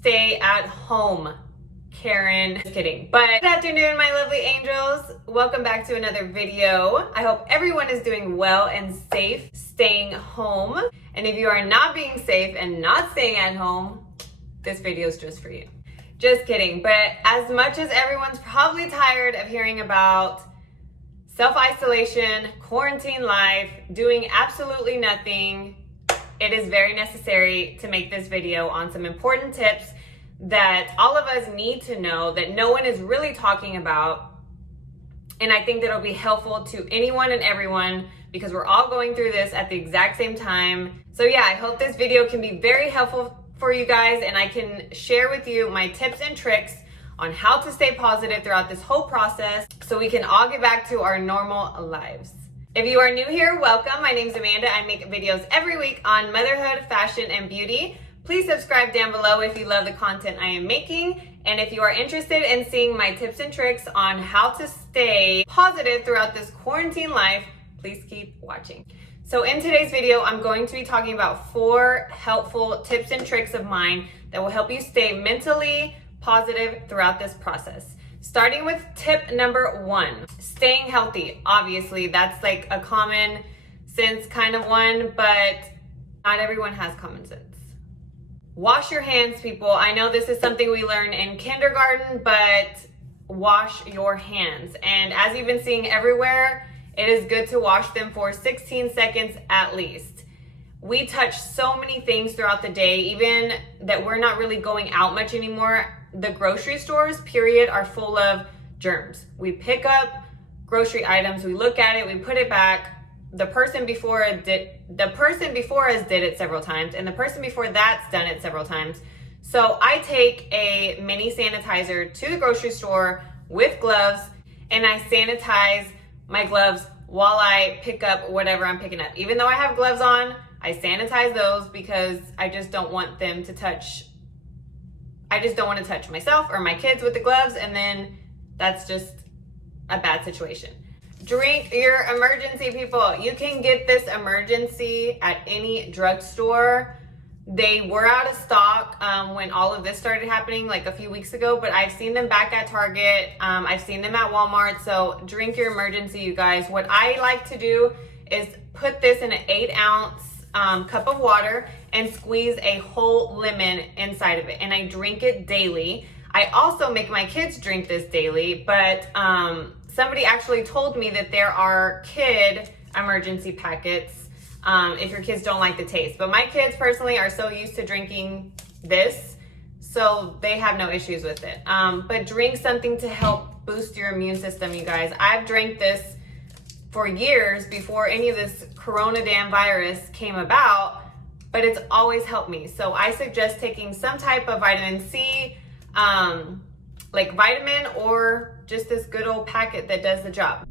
stay at home, Karen. Just kidding. But good afternoon, my lovely angels. Welcome back to another video. I hope everyone is doing well and safe, staying home. And if you are not being safe and not staying at home, this video is just for you. Just kidding. But as much as everyone's probably tired of hearing about self-isolation, quarantine life, doing absolutely nothing, it is very necessary to make this video on some important tips that all of us need to know that no one is really talking about. And I think that it'll be helpful to anyone and everyone because we're all going through this at the exact same time. So yeah, I hope this video can be very helpful for you guys and I can share with you my tips and tricks on how to stay positive throughout this whole process so we can all get back to our normal lives. If you are new here, welcome. My name is Amanda. I make videos every week on motherhood, fashion, and beauty. Please subscribe down below if you love the content I am making. And if you are interested in seeing my tips and tricks on how to stay positive throughout this quarantine life, please keep watching. So in today's video, I'm going to be talking about 4 helpful tips and tricks of mine that will help you stay mentally positive throughout this process. Starting with tip number 1, staying healthy. Obviously, that's like a common sense kind of one, but not everyone has common sense. Wash your hands, people. I know this is something we learn in kindergarten, but wash your hands. And as you've been seeing everywhere, it is good to wash them for 16 seconds at least. We touch so many things throughout the day, even that we're not really going out much anymore. The grocery stores, period, are full of germs. We pick up grocery items, we look at it, we put it back. The person before us did it several times, and the person before that's done it several times. So I take a mini sanitizer to the grocery store with gloves, and I sanitize my gloves while I pick up whatever I'm picking up. Even though I have gloves on, I sanitize those because I just don't want them to touch. I just don't want to touch myself or my kids with the gloves, and then that's just a bad situation. Drink your emergency, people. You can get this emergency at any drugstore. They were out of stock when all of this started happening like a few weeks ago, but I've seen them back at Target. I've seen them at Walmart. So drink your emergency, you guys. What I like to do is put this in an 8-ounce cup of water and squeeze a whole lemon inside of it. And I drink it daily. I also make my kids drink this daily, but somebody actually told me that there are kid emergency packets if your kids don't like the taste. But my kids personally are so used to drinking this, so they have no issues with it. But drink something to help boost your immune system, you guys. I've drank this for years before any of this corona damn virus came about, but it's always helped me. So I suggest taking some type of vitamin C, like vitamin, or just this good old packet that does the job.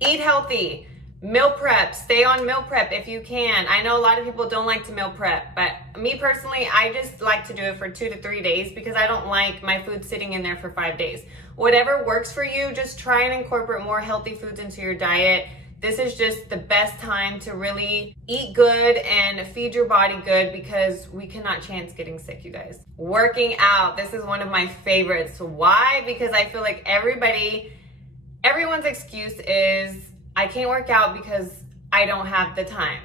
Eat healthy. Meal prep. Stay on meal prep if you can. I know a lot of people don't like to meal prep, but me personally, I just like to do it for 2 to 3 days because I don't like my food sitting in there for 5 days. Whatever works for you, just try and incorporate more healthy foods into your diet. This is just the best time to really eat good and feed your body good because we cannot chance getting sick, you guys. Working out. This is one of my favorites. Why? Because I feel like everyone's excuse is, I can't work out because I don't have the time.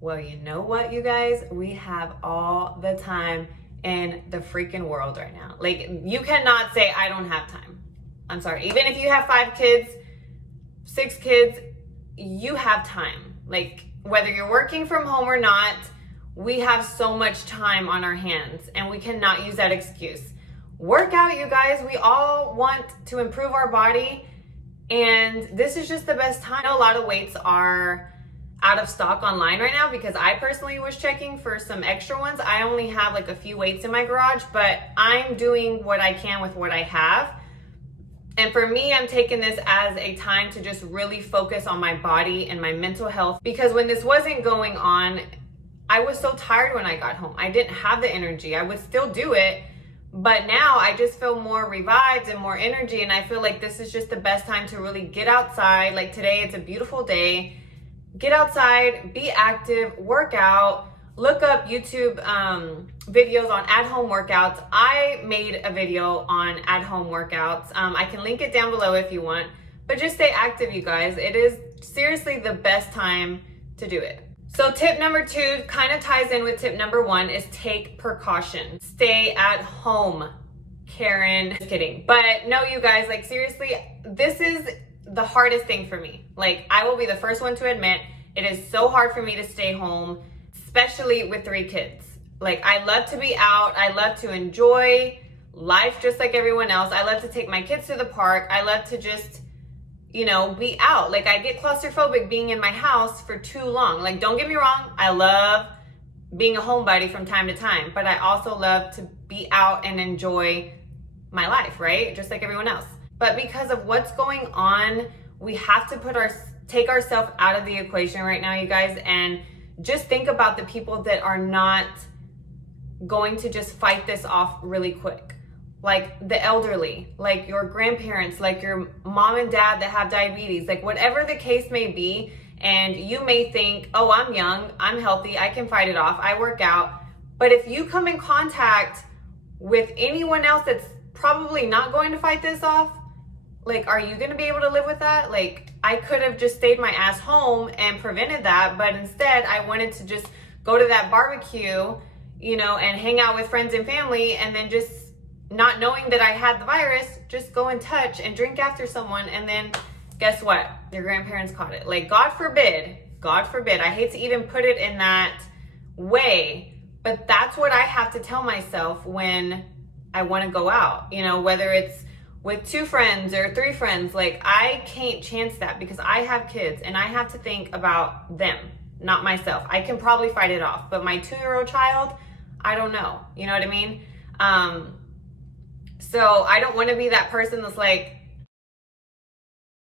Well, you know what, you guys? We have all the time in the freaking world right now. Like, you cannot say, I don't have time. I'm sorry. Even if you have 5 kids, 6 kids, you have time. Like, whether you're working from home or not, we have so much time on our hands and we cannot use that excuse. Work out, you guys. We all want to improve our body, and this is just the best time. I know a lot of weights are out of stock online right now because I personally was checking for some extra ones. I only have like a few weights in my garage, but I'm doing what I can with what I have. And for me, I'm taking this as a time to just really focus on my body and my mental health, because when this wasn't going on, I was so tired when I got home. I didn't have the energy. I would still do it, but now I just feel more revived and more energy, and I feel like this is just the best time to really get outside. Like today, it's a beautiful day. Get outside, be active, work out. look up YouTube videos on at-home workouts. I made a video on at-home workouts. I can link it down below if you want, but just stay active, you guys. It is seriously the best time to do it. So tip number 2 kind of ties in with tip number 1 is take precaution. Stay at home, Karen. Just kidding. But no, you guys, like seriously, this is the hardest thing for me. Like, I will be the first one to admit it is so hard for me to stay home, especially with 3 kids. Like, I love to be out. I love to enjoy life just like everyone else. I love to take my kids to the park. I love to just, you know, be out. Like, I get claustrophobic being in my house for too long. Like, don't get me wrong, I love being a homebody from time to time, but I also love to be out and enjoy my life, right? Just like everyone else. But because of what's going on, we have to take ourselves out of the equation right now, you guys, and just think about the people that are not going to just fight this off really quick. Like the elderly, like your grandparents, like your mom and dad that have diabetes, like whatever the case may be. And you may think, oh, I'm young, I'm healthy, I can fight it off, I work out. But if you come in contact with anyone else that's probably not going to fight this off, like, are you gonna be able to live with that? Like, I could have just stayed my ass home and prevented that, but instead I wanted to just go to that barbecue, you know, and hang out with friends and family, and then just not knowing that I had the virus, just go and touch and drink after someone, and then guess what? Your grandparents caught it. Like, God forbid, I hate to even put it in that way, but that's what I have to tell myself when I want to go out, you know, whether it's with 2 friends or 3 friends. Like, I can't chance that because I have kids and I have to think about them, not myself. I can probably fight it off, but my 2-year-old child, I don't know. You know what I mean? So I don't want to be that person that's like,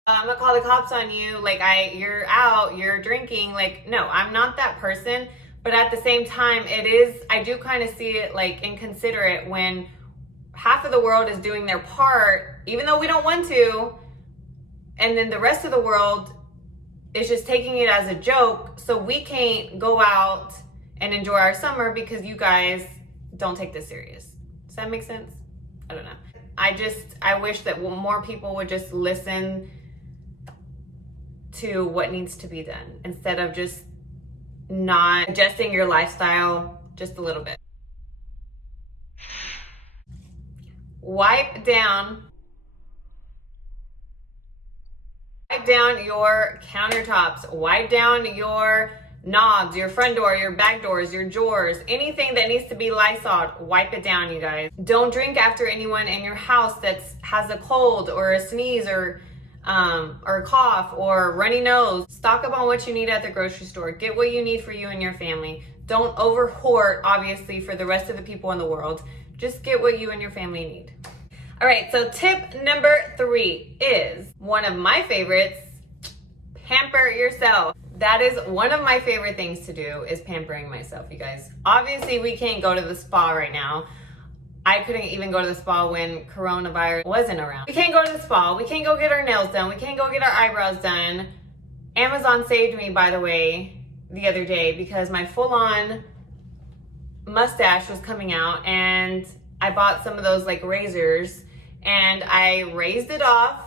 I'm gonna call the cops on you. Like, you're out, you're drinking. Like, no, I'm not that person. But at the same time, I do kind of see it like inconsiderate when half of the world is doing their part, even though we don't want to. And then the rest of the world is just taking it as a joke. So we can't go out and enjoy our summer because you guys don't take this serious. Does that make sense? I don't know. I wish that more people would just listen to what needs to be done instead of just not adjusting your lifestyle just a little bit. Wipe down your countertops, wipe down your knobs, your front door, your back doors, your drawers, anything that needs to be Lysoled, wipe it down, you guys. Don't drink after anyone in your house that has a cold or a sneeze or a cough or runny nose. Stock up on what you need at the grocery store. Get what you need for you and your family. Don't over hoard, obviously, for the rest of the people in the world. Just get what you and your family need. All right, so tip number 3 is one of my favorites: pamper yourself. That is one of my favorite things to do, is pampering myself, you guys. Obviously, we can't go to the spa right now. I couldn't even go to the spa when coronavirus wasn't around. We can't go to the spa. We can't go get our nails done. We can't go get our eyebrows done. Amazon saved me, by the way, the other day because my full-on mustache was coming out, and I bought some of those like razors and I raised it off.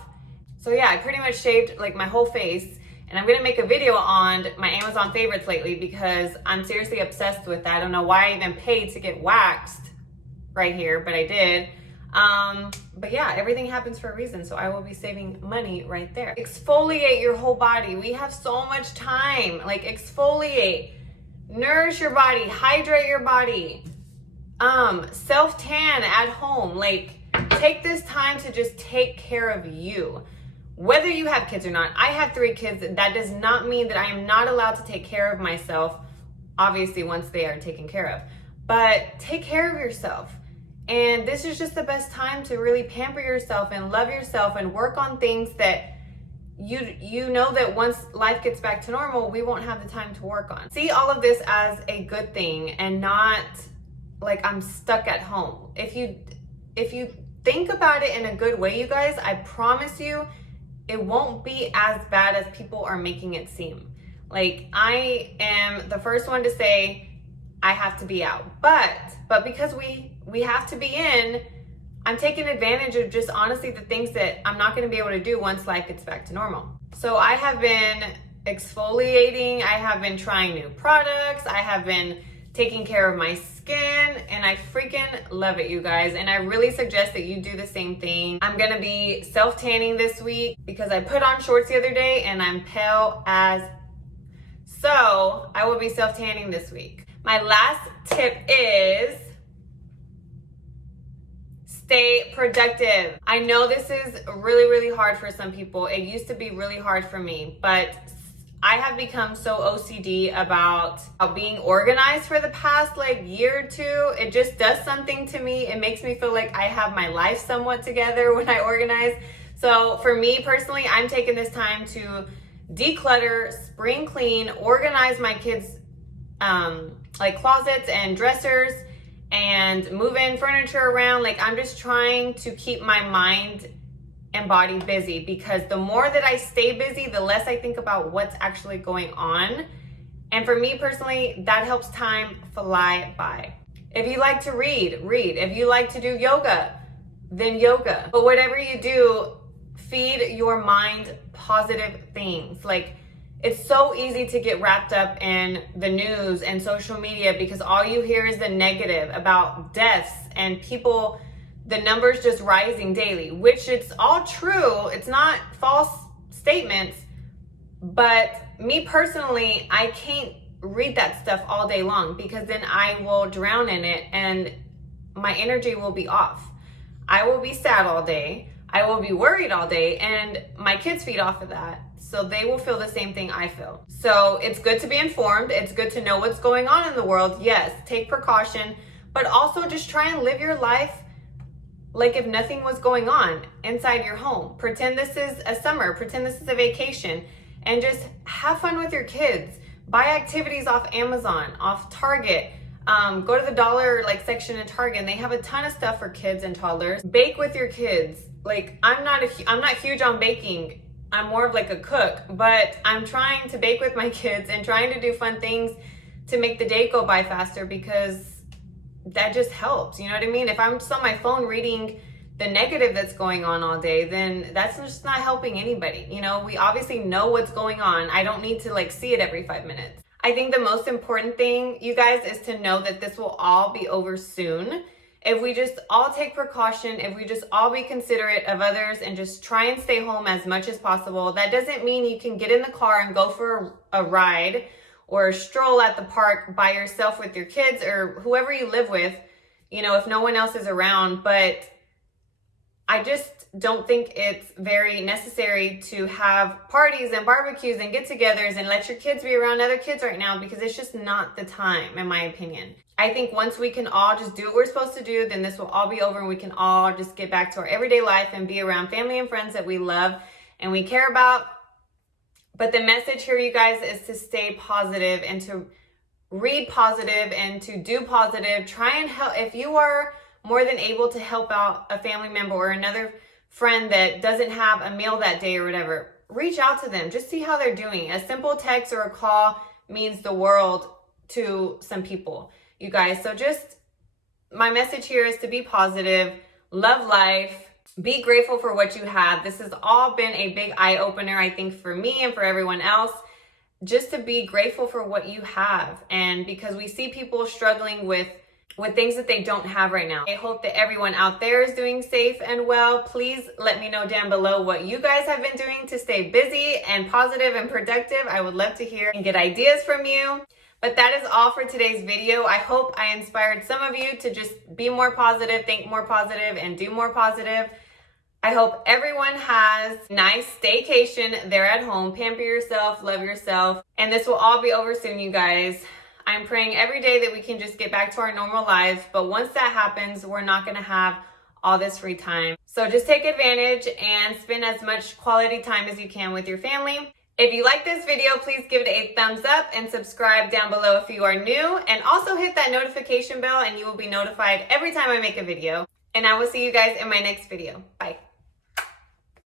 So yeah, I pretty much shaved like my whole face. And I'm gonna make a video on my Amazon favorites lately because I'm seriously obsessed with that. I don't know why I even paid to get waxed right here, but I did. But yeah, everything happens for a reason, so I will be saving money right there. Exfoliate your whole body. We have so much time. Like, exfoliate, nourish your body, hydrate your body. Self-tan at home. Like, take this time to just take care of you. Whether you have kids or not. I have 3 kids. That does not mean that I am not allowed to take care of myself, obviously, once they are taken care of. But take care of yourself. And this is just the best time to really pamper yourself and love yourself and work on things that you know that once life gets back to normal, we won't have the time to work on. See all of this as a good thing and not like I'm stuck at home. If you think about it in a good way, you guys, I promise you, it won't be as bad as people are making it seem. Like, I am the first one to say, I have to be out. But because we have to be in, I'm taking advantage of just honestly the things that I'm not going to be able to do once life gets back to normal. So I have been exfoliating, I have been trying new products, I have been taking care of my skin, and I freaking love it, you guys. And I really suggest that you do the same thing. I'm gonna be self-tanning this week because I put on shorts the other day and I'm pale as, so I will be self-tanning this week. My last tip is stay productive. I know this is really, really hard for some people. It used to be really hard for me, but I have become so OCD about being organized for the past year or two. It just does something to me. It makes me feel like I have my life somewhat together when I organize. So for me personally, I'm taking this time to declutter, spring clean, organize my kids' closets and dressers, and move in furniture around. I'm just trying to keep my mind and body busy, because the more that I stay busy, the less I think about what's actually going on. And for me personally, that helps time fly by. If you like to read. If you like to do yoga, then yoga. But whatever you do, feed your mind positive things. It's so easy to get wrapped up in the news and social media, because all you hear is the negative about deaths and people, the numbers just rising daily, which it's all true. It's not false statements. But me personally, I can't read that stuff all day long, because then I will drown in it and my energy will be off. I will be sad all day. I will be worried all day, and my kids feed off of that. So they will feel the same thing I feel. So it's good to be informed. It's good to know what's going on in the world. Yes, take precaution, but also just try and live your life like if nothing was going on inside your home. Pretend this is a summer, pretend this is a vacation, and just have fun with your kids. Buy activities off Amazon, off Target. Go to the dollar section in Target, and they have a ton of stuff for kids and toddlers. Bake with your kids. I'm not huge on baking. I'm more of a cook, but I'm trying to bake with my kids and trying to do fun things to make the day go by faster, because that just helps. You know what I mean? If I'm just on my phone reading the negative that's going on all day, then that's just not helping anybody. We obviously know what's going on. I don't need to see it every 5 minutes. I think the most important thing, you guys, is to know that this will all be over soon. If we just all take precaution, if we just all be considerate of others and just try and stay home as much as possible. That doesn't mean you can get in the car and go for a ride or a stroll at the park by yourself with your kids or whoever you live with, if no one else is around. But I just don't think it's very necessary to have parties and barbecues and get-togethers and let your kids be around other kids right now, because it's just not the time, in my opinion. I think once we can all just do what we're supposed to do, then this will all be over and we can all just get back to our everyday life and be around family and friends that we love and we care about. But the message here, you guys, is to stay positive and to read positive and to do positive. Try and help. If you are more than able to help out a family member or another friend that doesn't have a meal that day or whatever, reach out to them. Just see how they're doing. A simple text or a call means the world to some people, you guys. So just my message here is to be positive, love life, be grateful for what you have. This has all been a big eye-opener, I think, for me and for everyone else, just to be grateful for what you have. And because we see people struggling with things that they don't have right now. I hope that everyone out there is doing safe and well. Please let me know down below what you guys have been doing to stay busy and positive and productive. I would love to hear and get ideas from you. But that is all for today's video. I hope I inspired some of you to just be more positive, think more positive, and do more positive. I hope everyone has a nice staycation there at home. Pamper yourself, love yourself. And this will all be over soon, you guys. I'm praying every day that we can just get back to our normal lives. But once that happens, we're not going to have all this free time. So just take advantage and spend as much quality time as you can with your family. If you like this video, please give it a thumbs up and subscribe down below if you are new. And also hit that notification bell and you will be notified every time I make a video. And I will see you guys in my next video. Bye.